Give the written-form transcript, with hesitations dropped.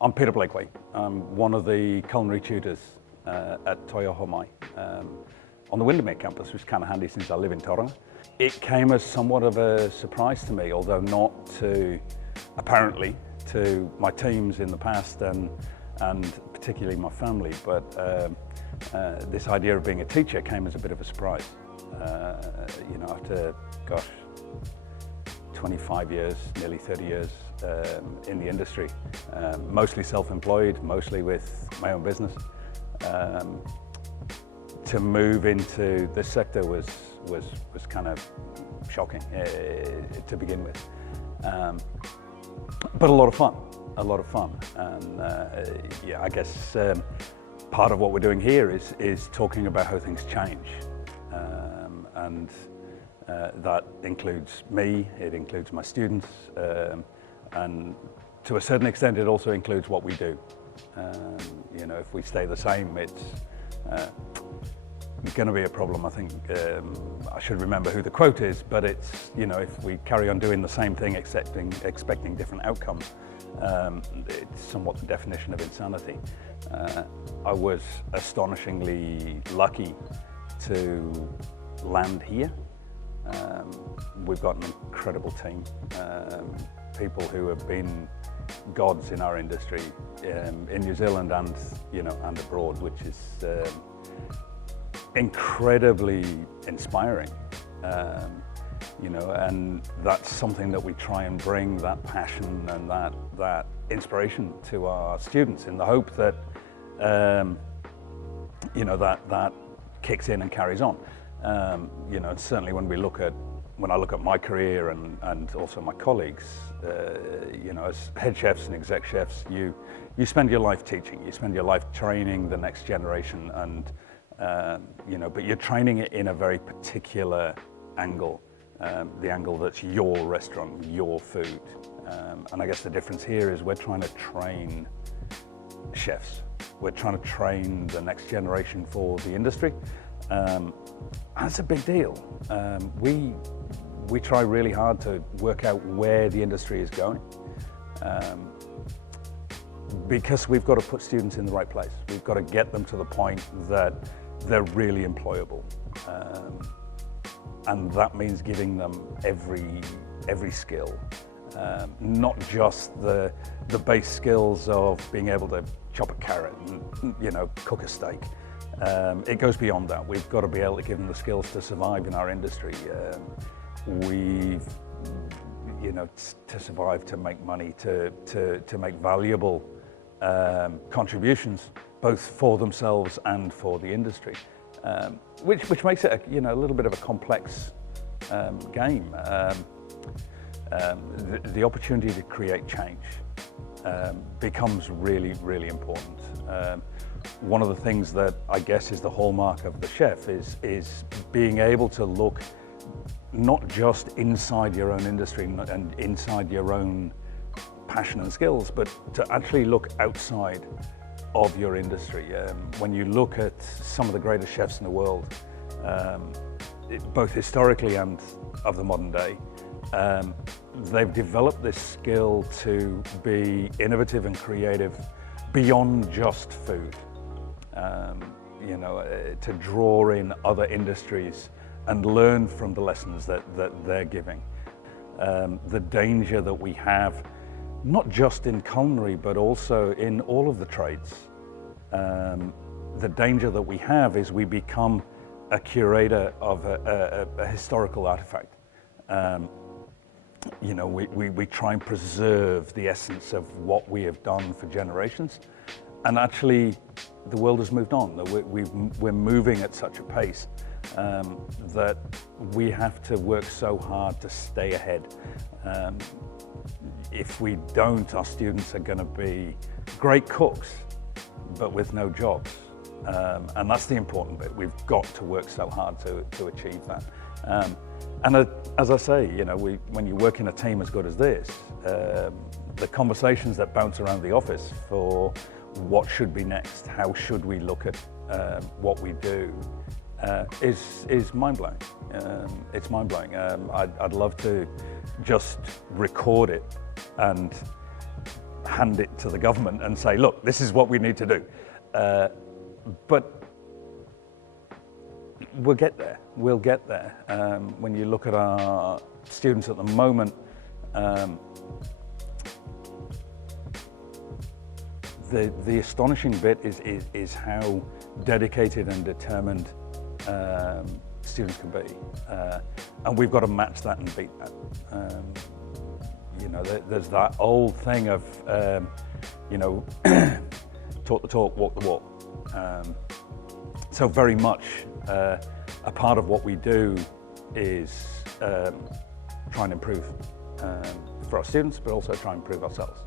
I'm Peter Blakeway. I'm one of the culinary tutors at Toi Ohomai on the Windermere campus, which is kind of handy since I live in Tauranga. It came as somewhat of a surprise to me, although not to, apparently, to my teams in the past and particularly my family, but this idea of being a teacher came as a bit of a surprise. After, 25 years, nearly 30 years in the industry, mostly self-employed, mostly with my own business. To move into this sector was kind of shocking to begin with, but a lot of fun. And I guess part of what we're doing here is talking about how things change, and that includes me, it includes my students, and to a certain extent it also includes what we do. If we stay the same, it's going to be a problem. I think I should remember who the quote is, but it's, if we carry on doing the same thing expecting different outcomes, it's somewhat the definition of insanity. I was astonishingly lucky to land here. We've got an incredible team, people who have been gods in our industry, in New Zealand and abroad, which is incredibly inspiring. And that's something that we try and bring, that passion and that inspiration to our students, in the hope that that kicks in and carries on. Certainly when I look at my career and also my colleagues, as head chefs and exec chefs, you spend your life teaching, you spend your life training the next generation, and but you're training it in a very particular angle, the angle that's your restaurant, your food. And I guess the difference here is we're trying to train chefs. We're trying to train the next generation for the industry. And it's a big deal. We try really hard to work out where the industry is going, because we've got to put students in the right place. We've got to get them to the point that they're really employable, and that means giving them every skill, not just the base skills of being able to chop a carrot and cook a steak. It goes beyond that. We've got to be able to give them the skills to survive in our industry. To survive, to make money, to make valuable contributions, both for themselves and for the industry, which makes it a little bit of a complex game. The opportunity to create change becomes really, really important. One of the things that I guess is the hallmark of the chef is being able to look not just inside your own industry and inside your own passion and skills, but to actually look outside of your industry. When you look at some of the greatest chefs in the world, both historically and of the modern day, they've developed this skill to be innovative and creative beyond just food. To draw in other industries and learn from the lessons that they're giving. The danger that we have, not just in culinary, but also in all of the trades. The danger that we have is we become a curator of a historical artifact. We try and preserve the essence of what we have done for generations. And actually, the world has moved on. We're moving at such a pace that we have to work so hard to stay ahead. If we don't, our students are going to be great cooks, but with no jobs. And that's the important bit. We've got to work so hard to achieve that. And as I say, when you work in a team as good as this, the conversations that bounce around the office for what should be next, how should we look at what we do, is mind-blowing. It's mind-blowing. I'd love to just record it and hand it to the government and say, look, this is what we need to do. But we'll get there. We'll get there. When you look at our students at the moment, the astonishing bit is how dedicated and determined students can be, and we've got to match that and beat that. You know, there's that old thing of, you know, talk the talk, walk the walk. So very much a part of what we do is try and improve for our students, but also try and improve ourselves.